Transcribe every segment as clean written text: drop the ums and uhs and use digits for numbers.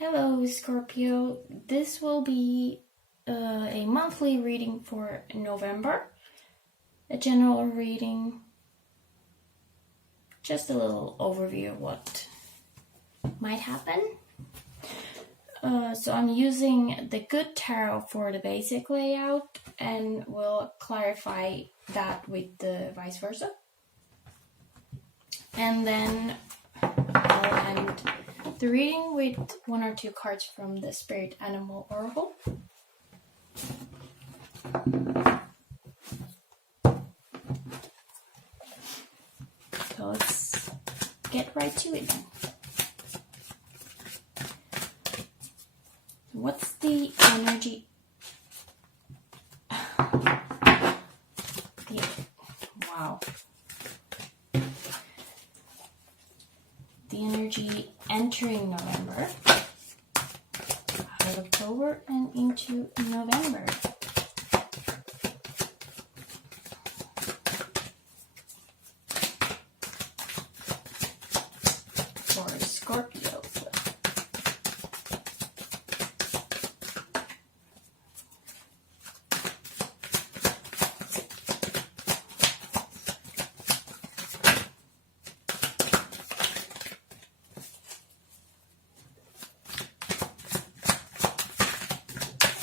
Hello, Scorpio. This will be a monthly reading for November. A general reading. Just a little overview of what might happen. So I'm using the Good Tarot for the basic layout, and we'll clarify that with the Viceversa. And then I'll end the reading with one or two cards from the Spirit Animal Oracle. So let's get right to it then. What's the energy? Wow. The energy entering November, out of October and into November. For Scorpio.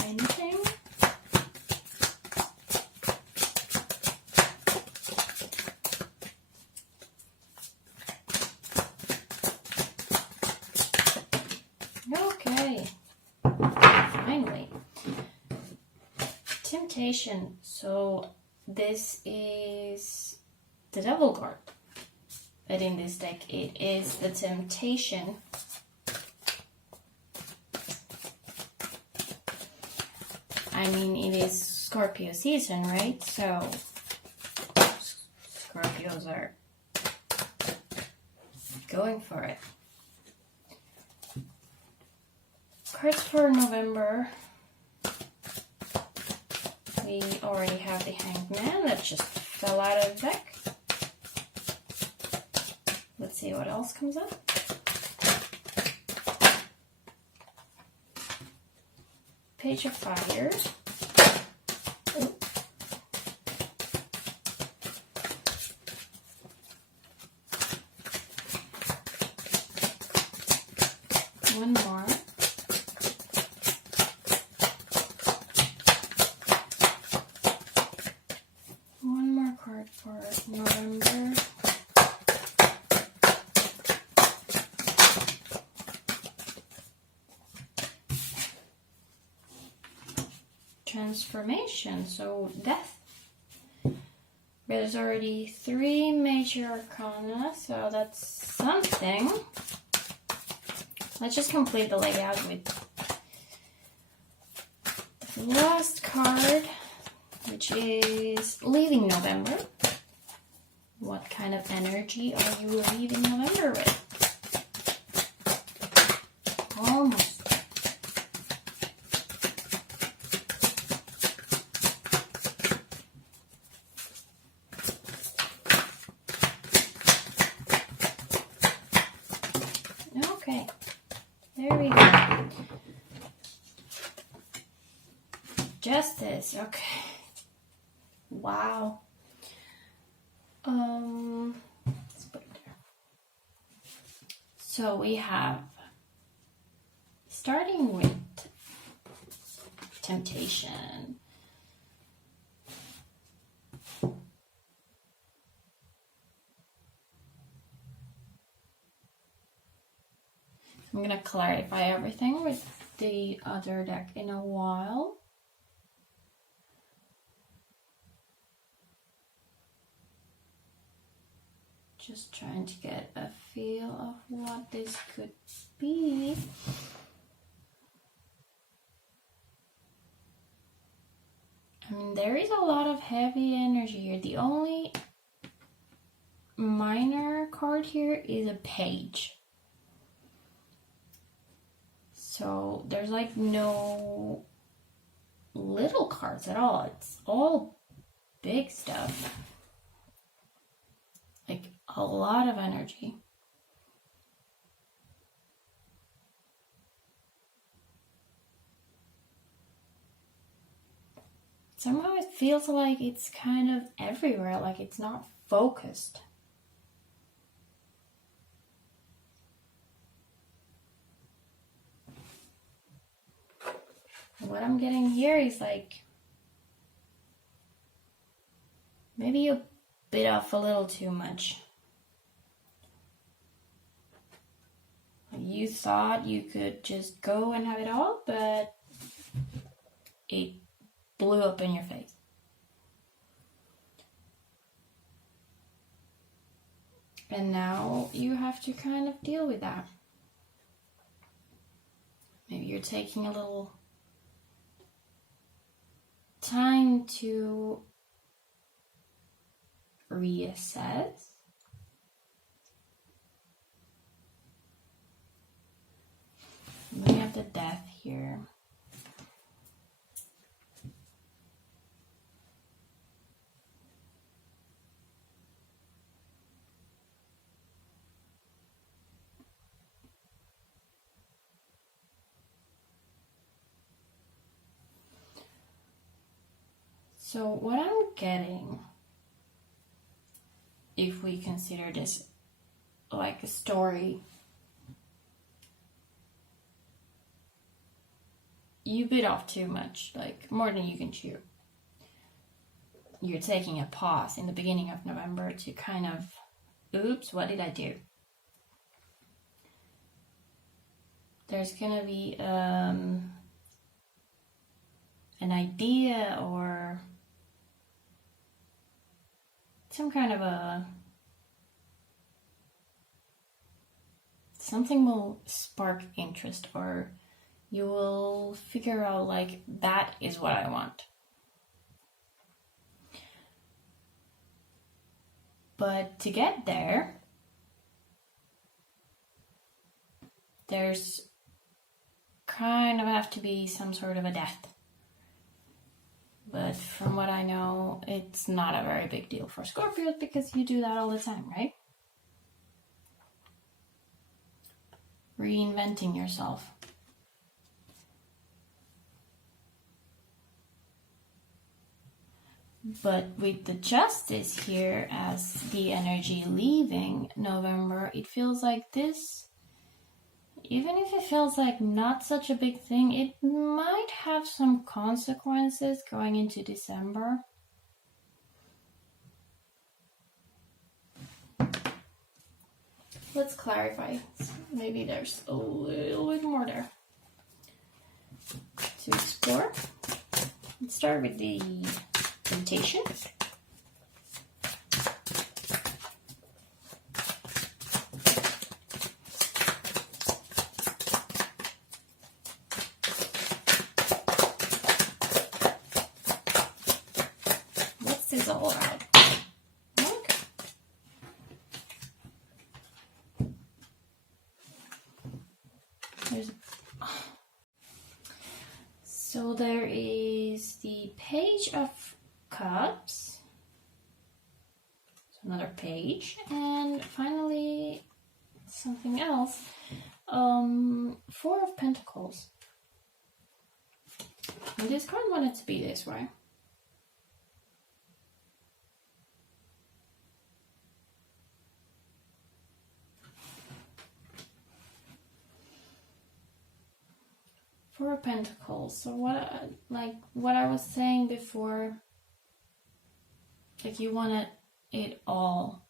Anything? Okay. Finally. Temptation. So this is the Devil card. But in this deck it is the Temptation. I mean, it is Scorpio season, right? So Scorpios are going for it. Cards for November. We already have the Hanged Man that just fell out of the deck. Let's see what else comes up. Page of Fire. Oh. One more. One more card for November. Transformation, so death. There's already 3 major arcana, so that's something. Let's just complete the layout with the last card, which is leaving November. What kind of energy are you leaving November with? Almost. Okay, there we go. Justice, okay. Wow. Let's put it there. So we have, starting with Temptation. I'm going to clarify everything with the other deck in a while. Just trying to get a feel of what this could be. I mean, there is a lot of heavy energy here. The only minor card here is a Page. So there's like no little cards at all. It's all big stuff. Like a lot of energy. somehow it feels like it's kind of everywhere, like it's not focused. What I'm getting here is like maybe a bit of a little too much. You thought you could just go and have it all, but it blew up in your face. And now you have to kind of deal with that. Maybe you're taking a little time to reassess. We have the Death here. So what I'm getting, if we consider this like a story, you bit off too much, like more than you can chew. You're taking a pause in the beginning of November to kind of, oops, what did I do? There's gonna be an idea or some kind of something will spark interest, or you will figure out like, that is what I want. But to get there, there's kind of have to be some sort of a death. But from what I know, it's not a very big deal for Scorpios because you do that all the time, right? Reinventing yourself. But with the Justice here as the energy leaving November, it feels like this, even if it feels like not such a big thing, it might have some consequences going into December. Let's clarify. Maybe there's a little bit more there to explore. Let's start with the Temptation. What's this all about? Okay. So there is the Page of Cups, so another page, and finally something else, Four of Pentacles. And this card wanted to be this way. Four of Pentacles. So what I was saying before, like you wanted it all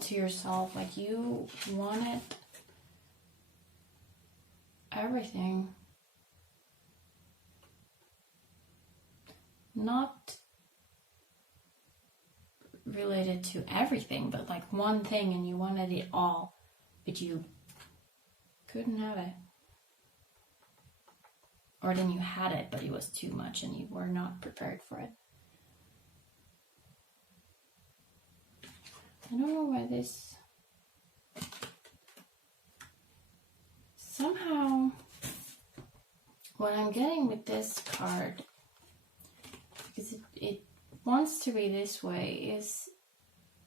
to yourself, like you wanted everything. Not related to everything, but like one thing, and you wanted it all, but you couldn't have it. Or then you had it, but it was too much and you were not prepared for it. I don't know why this... Somehow, what I'm getting with this card, because it wants to be this way, is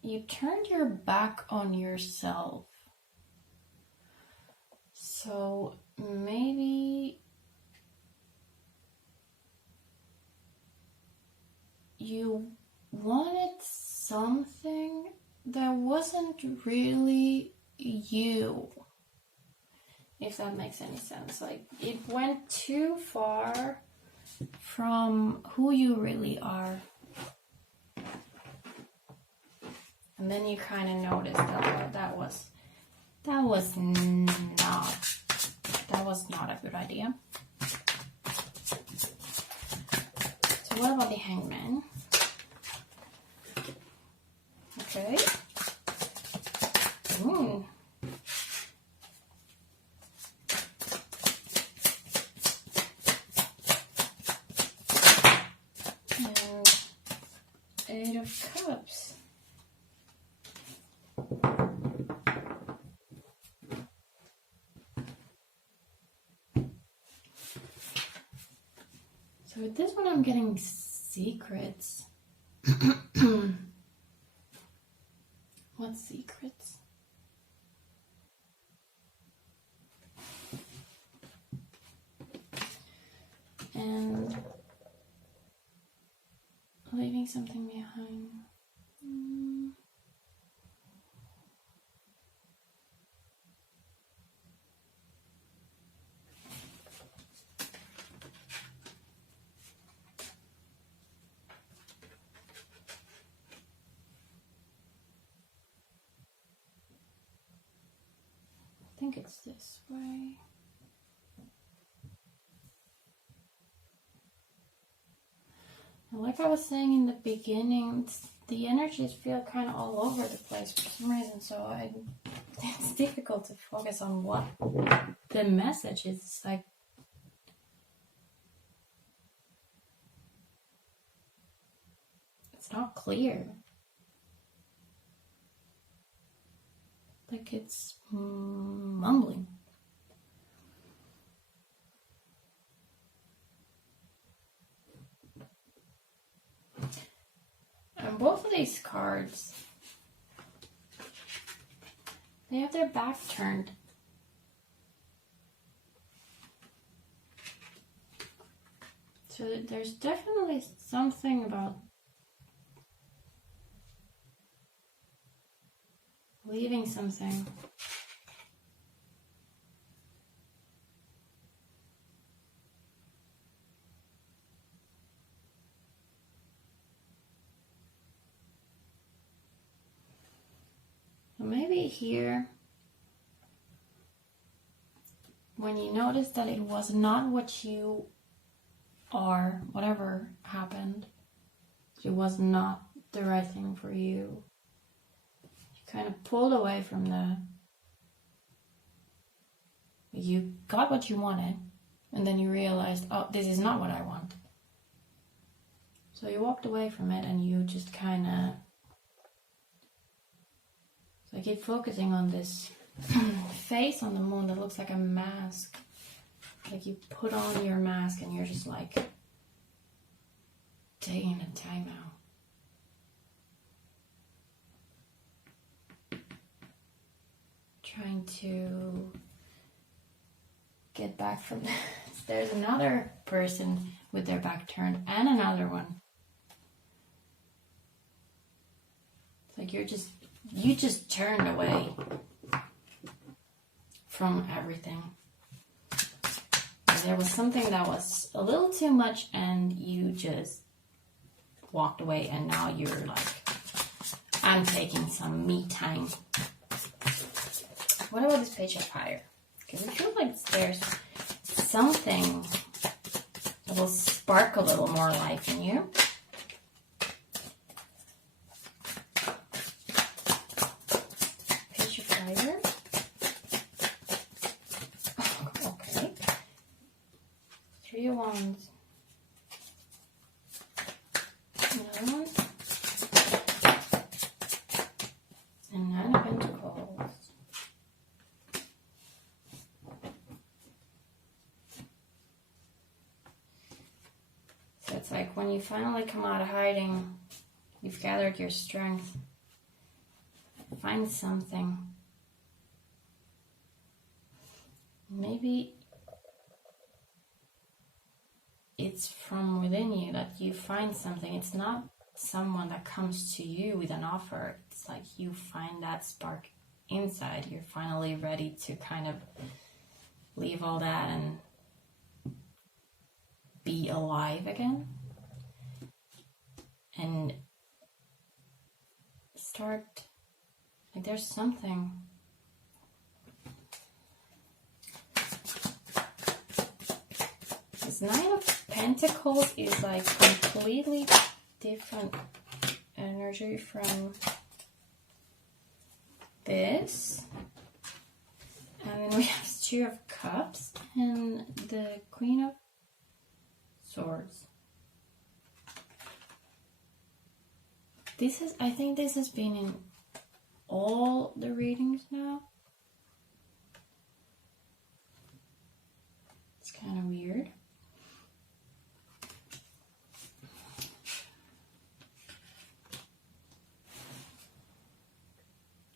you turned your back on yourself. So maybe you wanted something that wasn't really you, if that makes any sense. Like, it went too far from who you really are. And then you kind of noticed that that was not a good idea. So what about the Hangman? Okay. Ooh. And Eight of Cups. So with this one, I'm getting secrets. What secrets? And leaving something behind. I think it's this way. And like I was saying in the beginning, the energies feel kind of all over the place for some reason, so it's difficult to focus on what the message is. It's like, it's not clear. Like it's mumbling. And both of these cards, they have their back turned. So there's definitely something about leaving something. Maybe here, when you notice that it was not what you are, whatever happened, it was not the right thing for you, you kind of pulled away from that. You got what you wanted, and then you realized, oh, this is not what I want. So you walked away from it, and you just kind of, I keep focusing on this face on the moon that looks like a mask. Like you put on your mask and you're just like taking a time out. Trying to get back from this. There's another person with their back turned and another one. It's like you just turned away from everything. There was something that was a little too much and you just walked away, and now you're like, I'm taking some me time. What about this Page of Fire? Because it feels like there's something that will spark a little more life in you. Page of Fire. Oh, okay. 3 of Wands. Another one. And 9 of Pentacles. So it's like when you finally come out of hiding, you've gathered your strength. Find something. Maybe it's from within you that you find something. It's not someone that comes to you with an offer, it's like you find that spark inside. You're finally ready to kind of leave all that and be alive again and start, like, there's something. This Nine of Pentacles is like completely different energy from this. And then we have Two of Cups and the Queen of Swords. This is, I think this has been in all the readings now. It's kind of weird.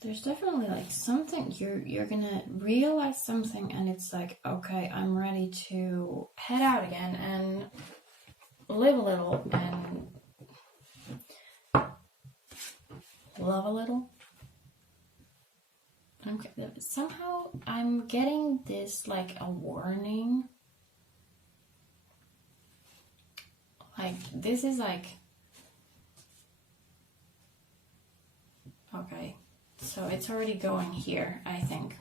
There's definitely like something, you're gonna realize something, and it's like, okay, I'm ready to head out again and live a little and love a little. Somehow I'm getting this like a warning. Like, this is like, okay. So it's already going here, I think.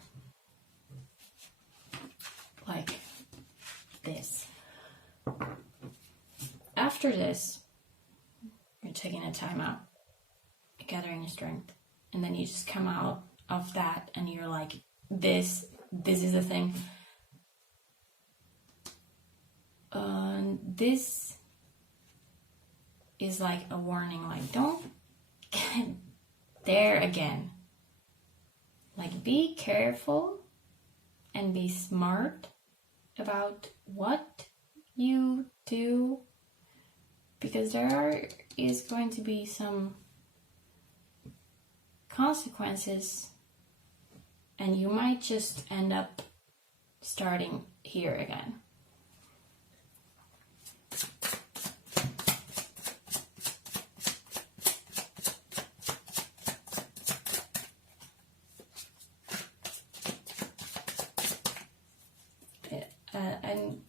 Like this. After this, you're taking a time out, gathering your strength, and then you just come out of that and you're like, this is the thing. This is like a warning, like, don't get there again. Like, be careful and be smart about what you do, because there is going to be some consequences and you might just end up starting here again.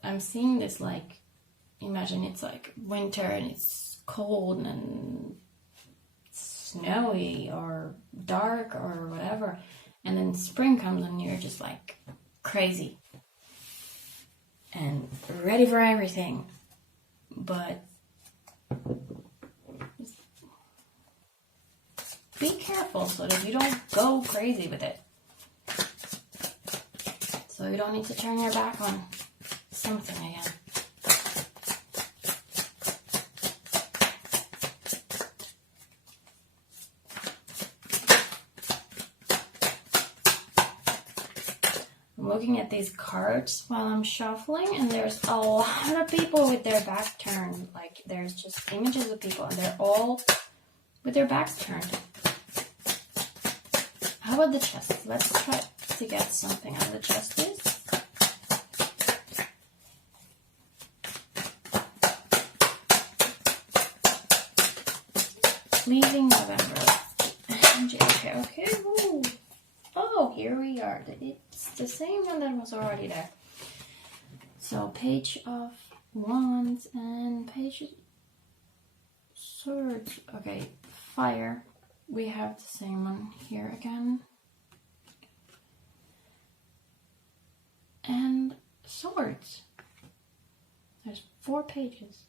I'm seeing this, like, imagine it's like winter and it's cold and snowy or dark or whatever, and then spring comes and you're just like crazy and ready for everything, but be careful so that you don't go crazy with it, so you don't need to turn your back on something again. I'm looking at these cards while I'm shuffling, and there's a lot of people with their back turned. Like, there's just images of people and they're all with their backs turned. How about the chest? Let's try to get something out of the chest, please. Leaving November. Okay. Ooh. Oh, here we are. It's the same one that was already there. So, Page of Wands and Page of Swords. Okay, Fire. We have the same one here again. And Swords. There's 4 pages.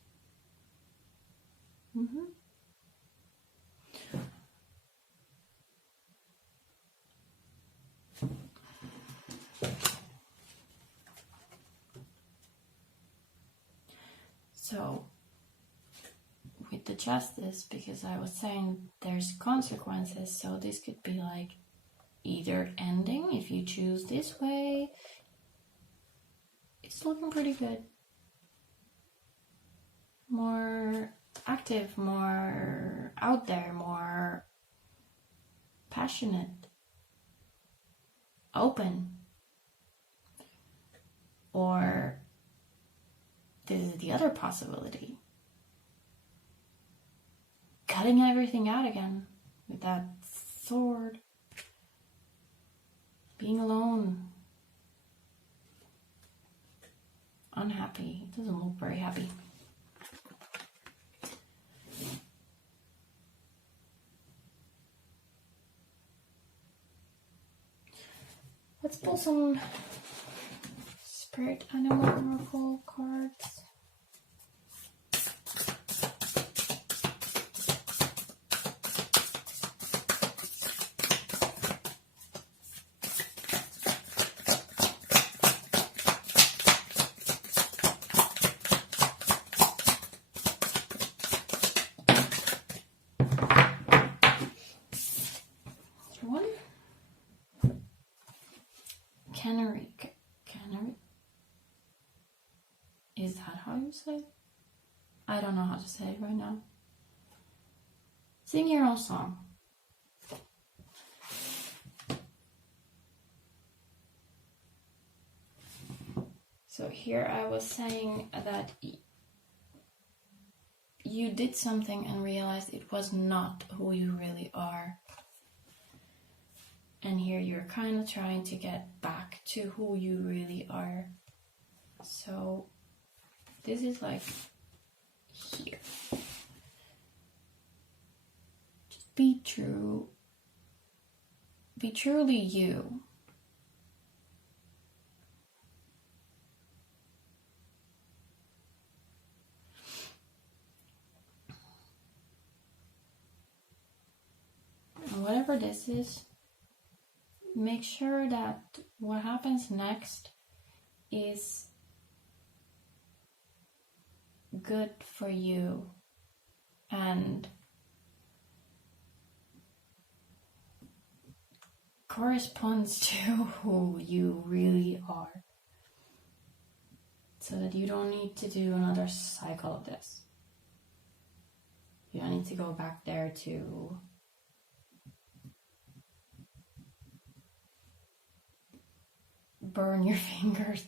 So, with the Justice, because I was saying there's consequences, so this could be like either ending if you choose this way. It's looking pretty good. More active, more out there, more passionate, open. Or this is the other possibility. cutting everything out again with that sword. Being alone. Unhappy. It doesn't look very happy. Let's pull some spirit animal oracle cards. Canary. Is that how you say it? I don't know how to say it right now. Sing your own song. So here I was saying that you did something and realized it was not who you really are. And here you're kind of trying to get back to who you really are. So this is like here. Just be true. Be truly you. And whatever this is, make sure that what happens next is good for you and corresponds to who you really are, so that you don't need to do another cycle of this. You don't need to go back there to burn your fingers.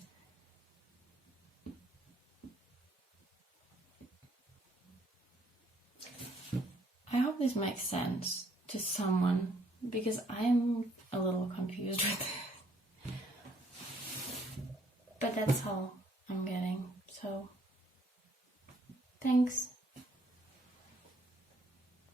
I hope this makes sense to someone, because I'm a little confused with it. But that's all I'm getting. So, thanks.